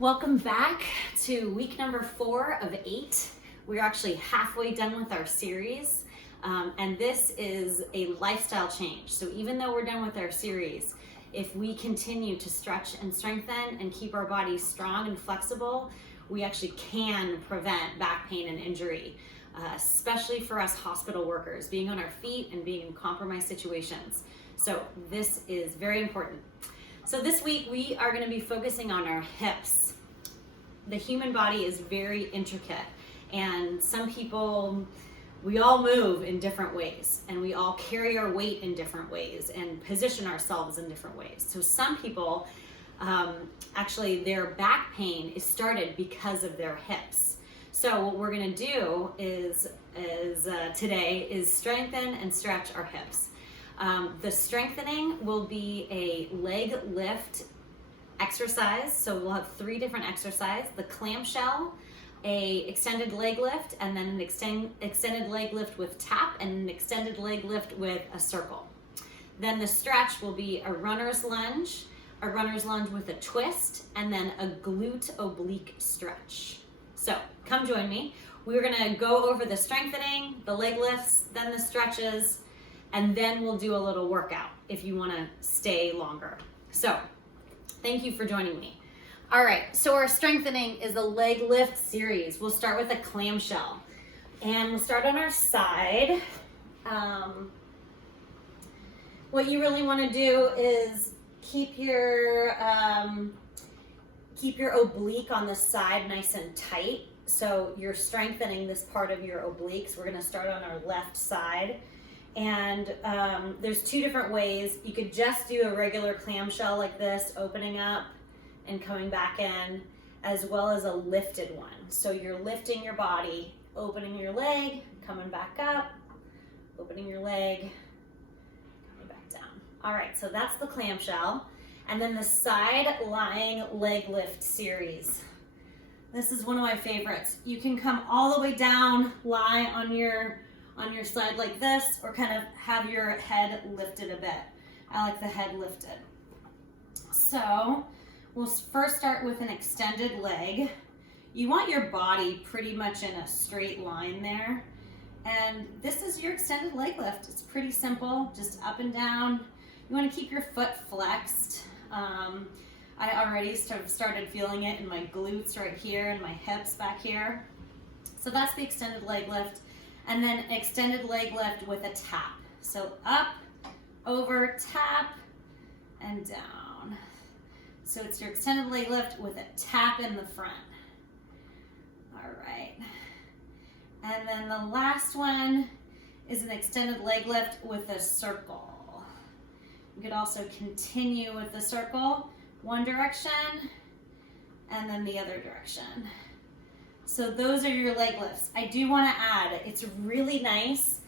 Welcome back to week number 4 of 8. We're actually halfway done with our series, and this is a lifestyle change. So even though we're done with our series, if we continue to stretch and strengthen and keep our bodies strong and flexible, we actually can prevent back pain and injury, especially for us hospital workers, being on our feet and being in compromised situations. So this is very important. So this week we are going to be focusing on our hips. The human body is very intricate, and some people, we all move in different ways, and we all carry our weight in different ways and position ourselves in different ways. So some people, actually their back pain is started because of their hips. So what we're going to do is today is strengthen and stretch our hips. The strengthening will be a leg lift exercise. So we'll have 3 different exercises: the clamshell, a extended leg lift, and then an extended leg lift with tap, and an extended leg lift with a circle. Then the stretch will be a runner's lunge with a twist, and then a glute oblique stretch. So come join me. We're gonna go over the strengthening, the leg lifts, then the stretches, and then we'll do a little workout if you wanna stay longer. So thank you for joining me. All right, so our strengthening is a leg lift series. We'll start with a clamshell, and we'll start on our side. What you really wanna do is keep your oblique on the side nice and tight. So you're strengthening this part of your obliques. We're gonna start on our left side. And there's 2 different ways. You could just do a regular clamshell like this, opening up and coming back in, as well as a lifted one. So you're lifting your body, opening your leg, coming back up, opening your leg, coming back down. All right, so that's the clamshell. And then the side lying leg lift series. This is one of my favorites. You can come all the way down, lie on your side like this, or kind of have your head lifted a bit. I like the head lifted. So we'll first start with an extended leg. You want your body pretty much in a straight line there. And this is your extended leg lift. It's pretty simple, just up and down. You want to keep your foot flexed. I already started feeling it in my glutes right here and my hips back here. So that's the extended leg lift. And then extended leg lift with a tap. So up, over, tap, and down. So it's your extended leg lift with a tap in the front. All right. And then the last one is an extended leg lift with a circle. You could also continue with the circle, one direction, and then the other direction. So those are your leg lifts. I do want to add, it's really nice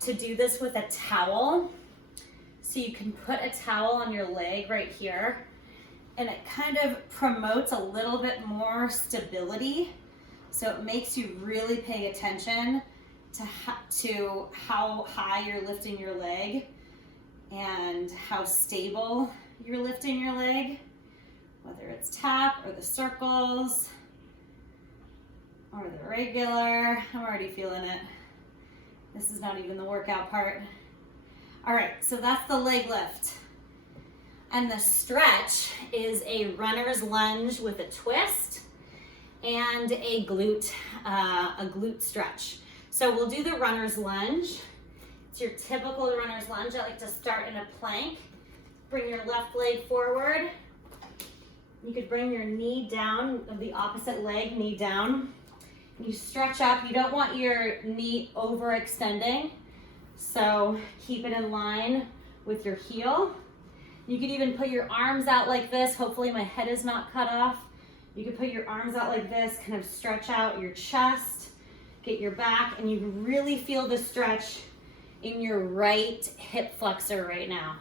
to do this with a towel. So you can put a towel on your leg right here, and it kind of promotes a little bit more stability. So it makes you really pay attention to how high you're lifting your leg and how stable you're lifting your leg, whether it's tap or the circles, or the regular. I'm already feeling it. This is not even the workout part. All right, so that's the leg lift. And the stretch is a runner's lunge with a twist and a glute stretch. So we'll do the runner's lunge. It's your typical runner's lunge. I like to start in a plank. Bring your left leg forward. You could bring your knee down, of the opposite leg, knee down. You stretch up. You don't want your knee overextending, so keep it in line with your heel. You could even put your arms out like this. Hopefully my head is not cut off. You could put your arms out like this, kind of stretch out your chest, get your back, and you really feel the stretch in your right hip flexor right now.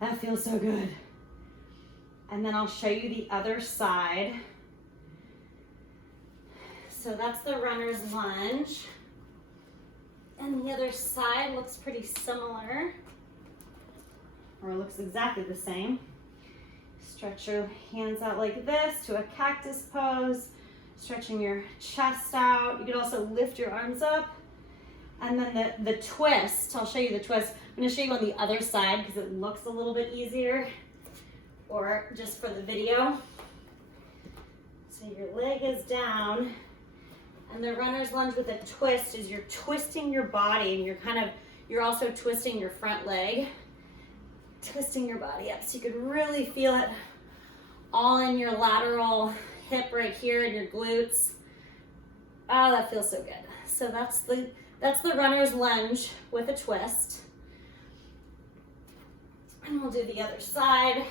That feels so good. And then I'll show you the other side. So that's the runner's lunge. And the other side looks pretty similar, or it looks exactly the same. Stretch your hands out like this to a cactus pose, stretching your chest out. You can also lift your arms up. And then the twist, I'll show you the twist. I'm gonna show you on the other side because it looks a little bit easier, or just for the video. So your leg is down, and the runner's lunge with a twist is you're twisting your body, and you're also twisting your front leg, twisting your body up. So you could really feel it all in your lateral hip right here and your glutes. Oh, that feels so good. So that's the runner's lunge with a twist. And we'll do the other side.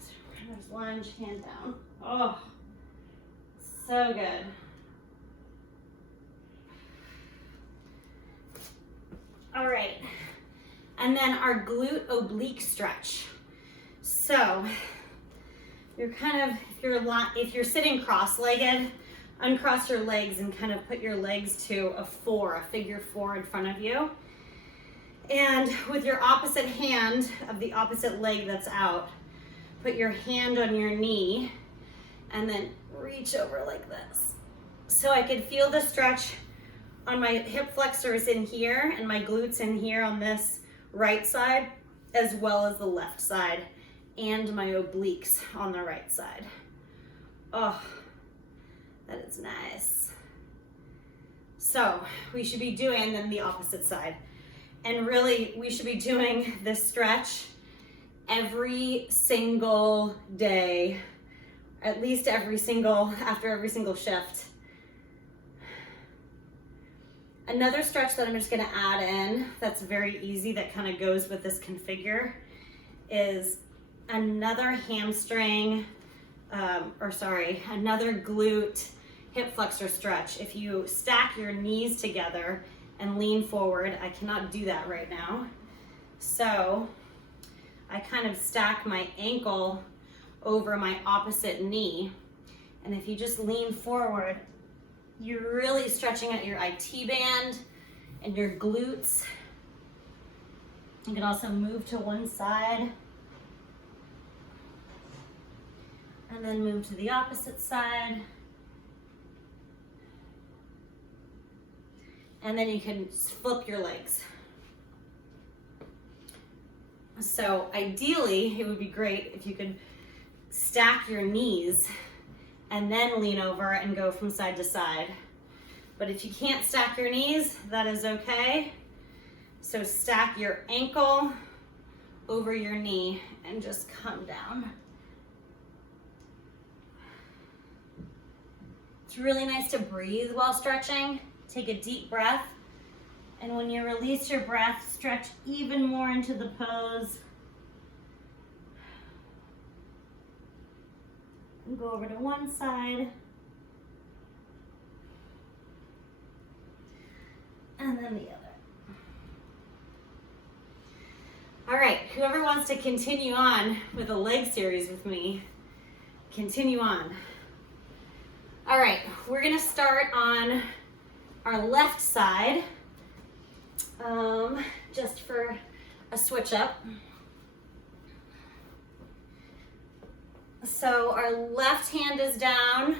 So runner's lunge, hand down. Oh, so good. All right. And then our glute oblique stretch. So you're if you're sitting cross-legged, uncross your legs and kind of put your legs to a figure four in front of you. And with your opposite hand of the opposite leg that's out, put your hand on your knee and then reach over like this. So I could feel the stretch on my hip flexors in here and my glutes in here on this right side, as well as the left side, and my obliques on the right side. Oh, that is nice. So we should be doing then the opposite side. And really, we should be doing this stretch every single day, at least after every single shift. Another stretch that I'm just gonna add in that's very easy, that kind of goes with this configure, is another hamstring, another glute hip flexor stretch. If you stack your knees together and lean forward, I cannot do that right now. So I kind of stack my ankle over my opposite knee. And if you just lean forward, you're really stretching out your IT band and your glutes. You can also move to one side and then move to the opposite side. And then you can flip your legs. So ideally, it would be great if you could stack your knees and then lean over and go from side to side. But if you can't stack your knees, that is okay. So stack your ankle over your knee and just come down. It's really nice to breathe while stretching. Take a deep breath. And when you release your breath, stretch even more into the pose. And go over to one side. And then the other. All right, whoever wants to continue on with a leg series with me, continue on. All right, we're gonna start on our left side, just for a switch up. So our left hand is down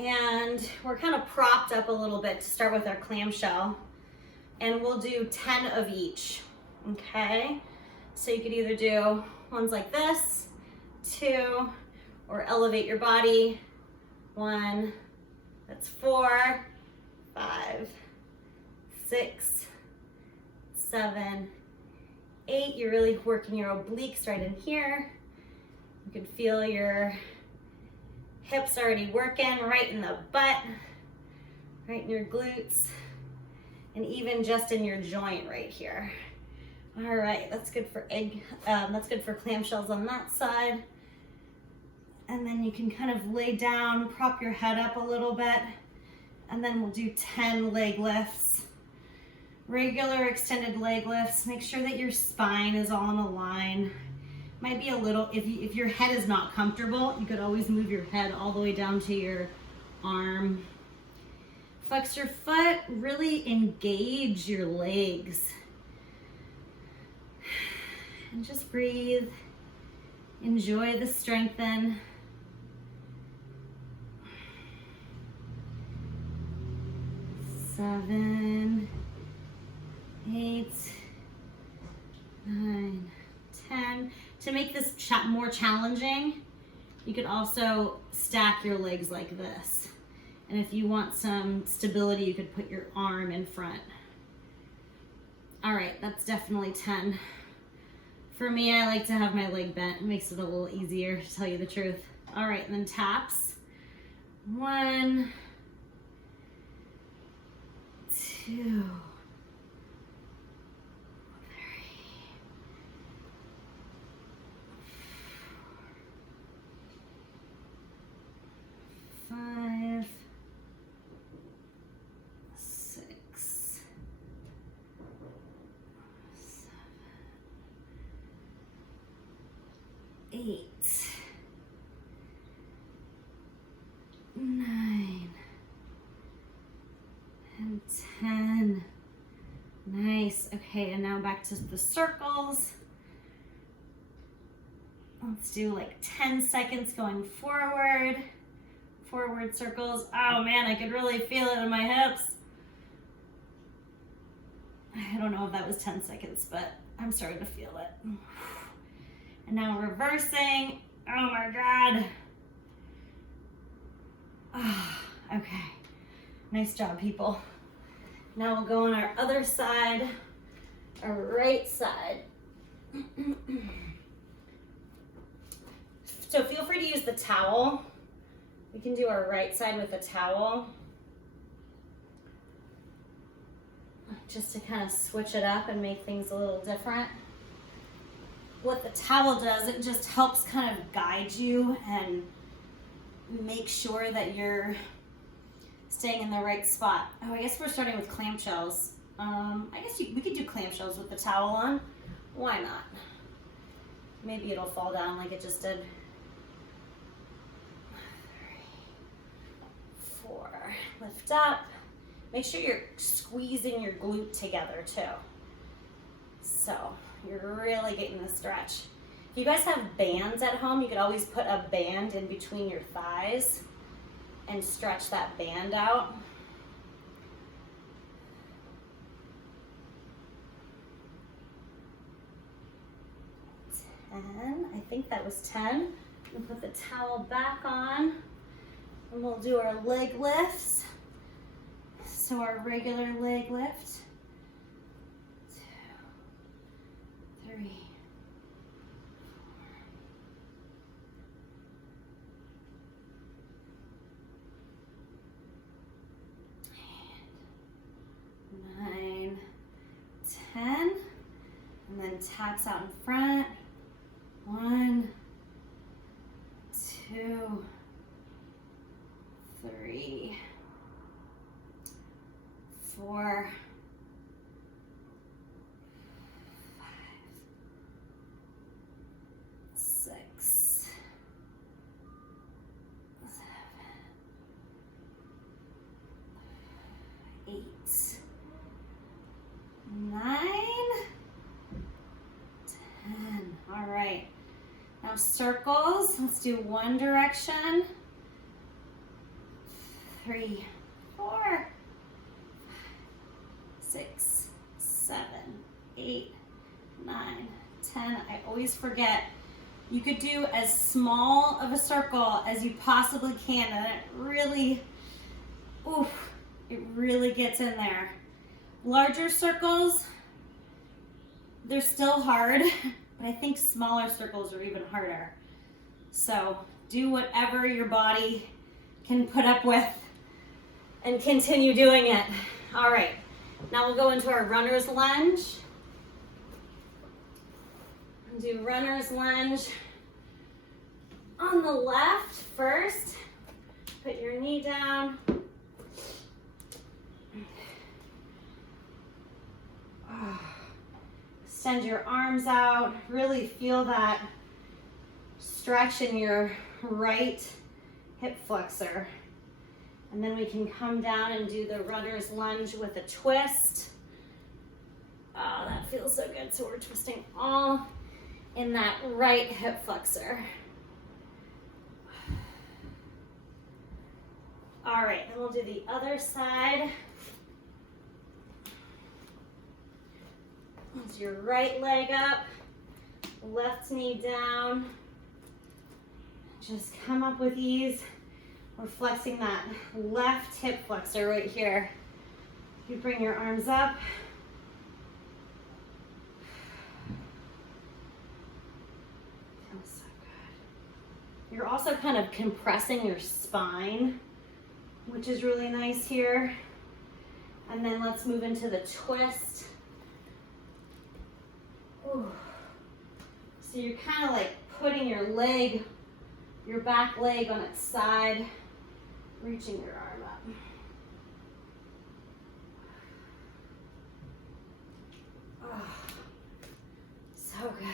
and we're kind of propped up a little bit to start with our clamshell, and we'll do 10 of each, okay? So you could either do ones like this, 2, or elevate your body, 1, that's 4, 5, 6, 7, 8. You're really working your obliques right in here. You can feel your hips already working right in the butt, right in your glutes, and even just in your joint right here. All right, that's good for that's good for clamshells on that side. And then you can kind of lay down, prop your head up a little bit, and then we'll do 10 leg lifts. Regular extended leg lifts. Make sure that your spine is all in a line. Might be a little, if your head is not comfortable, you could always move your head all the way down to your arm. Flex your foot, really engage your legs. And just breathe Enjoy the strengthen. 7, 8, 9, 10. To make this more challenging, you could also stack your legs like this. And if you want some stability, you could put your arm in front. All right, that's definitely 10. For me, I like to have my leg bent. It makes it a little easier, to tell you the truth. All right, and then taps. 1, 2, 5, 6, 7, 8, 9, and 10. Nice. Okay, and now back to the circles. Let's do like 10 seconds going forward. Forward circles. Oh man, I could really feel it in my hips. I don't know if that was 10 seconds, but I'm starting to feel it. And now reversing. Oh my God. Oh, okay. Nice job, people. Now we'll go on our other side, our right side. So feel free to use the towel. We can do our right side with a towel. Just to kind of switch it up and make things a little different. What the towel does, it just helps kind of guide you and make sure that you're staying in the right spot. Oh, I guess we're starting with clamshells. I guess we could do clamshells with the towel on. Why not? Maybe it'll fall down like it just did. 3, 4, lift up. Make sure you're squeezing your glute together too. So you're really getting the stretch. If you guys have bands at home, you could always put a band in between your thighs and stretch that band out. I think that was 10. We'll put the towel back on and we'll do our leg lifts. So our regular leg lift. 2, 3, 4, 9, 10. And then taps out in front. 1, 2, 3, 4, 5, 6, 7, 8, 9, 10. All right. Now circles. Let's do one direction. 3, 4, 6, 7, 8, 9, 10. I always forget. You could do as small of a circle as you possibly can, and it really gets in there. Larger circles, they're still hard, but I think smaller circles are even harder. So do whatever your body can put up with and continue doing it. All right, now we'll go into our runner's lunge. Do runner's lunge on the left first. Put your knee down. Extend your arms out. Really feel that stretch in your right hip flexor. And then we can come down and do the runner's lunge with a twist. Oh, that feels so good. So we're twisting all in that right hip flexor. All right, then we'll do the other side. Lift your right leg up, left knee down. Just come up with ease. We're flexing that left hip flexor right here. You bring your arms up. Feels so good. You're also kind of compressing your spine, which is really nice here. And then let's move into the twist. Ooh. So you're kind of like putting your leg, your back leg on its side, reaching your arm up. Oh, so good.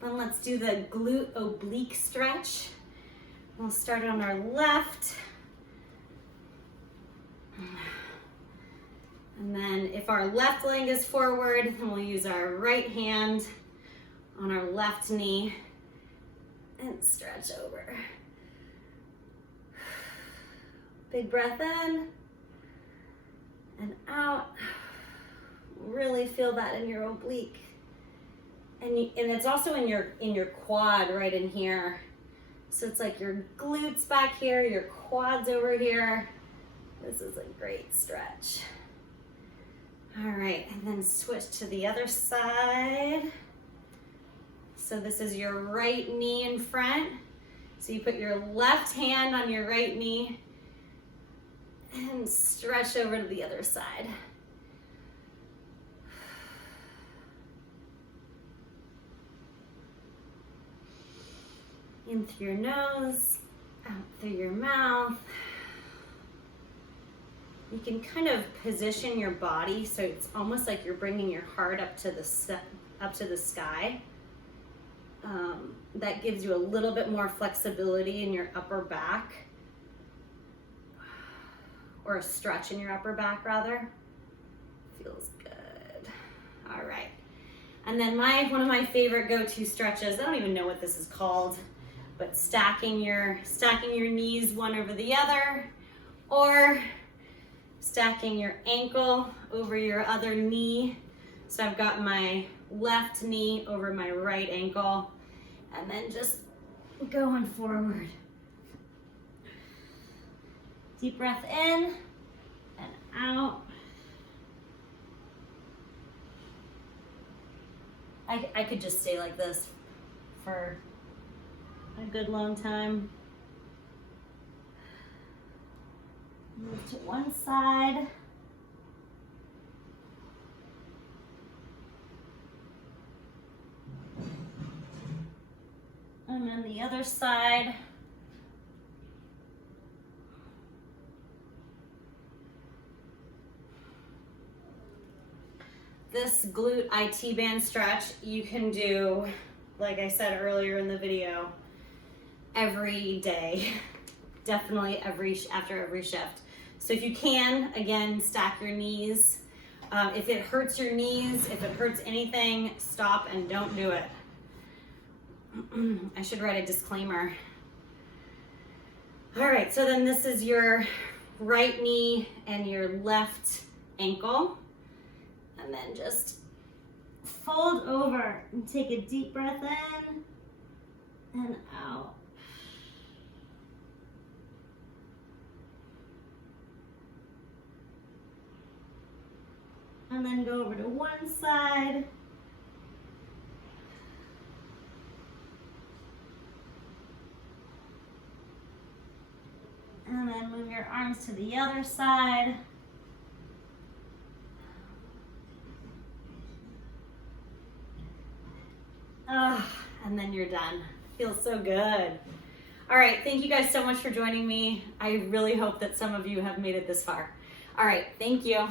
Then let's do the glute oblique stretch. We'll start on our left. And then if our left leg is forward, then we'll use our right hand on our left knee and stretch over. Big breath in and out. Really feel that in your oblique. And it's also in your quad right in here. So it's like your glutes back here, your quads over here. This is a great stretch. All right, and then switch to the other side. So this is your right knee in front. So you put your left hand on your right knee and stretch over to the other side. In through your nose, out through your mouth. You can kind of position your body so it's almost like you're bringing your heart up to the sky. That gives you a little bit more flexibility in your upper back, or a stretch in your upper back rather. Feels good. All right. And then one of my favorite go-to stretches, I don't even know what this is called, but stacking your knees one over the other, or stacking your ankle over your other knee. So I've got my left knee over my right ankle, and then just going forward. Deep breath in and out. I could just stay like this for a good long time. Move to one side. And then the other side. This glute IT band stretch you can do, like I said earlier in the video, every day. Definitely after every shift. So if you can, again, stack your knees. If it hurts your knees, if it hurts anything, stop and don't do it. I should write a disclaimer. All right, so then this is your right knee and your left ankle. And then just fold over and take a deep breath in and out. And then go over to one side. And then move your arms to the other side. And then you're done. Feels so good. All right, thank you guys so much for joining me. I really hope that some of you have made it this far. All right, thank you.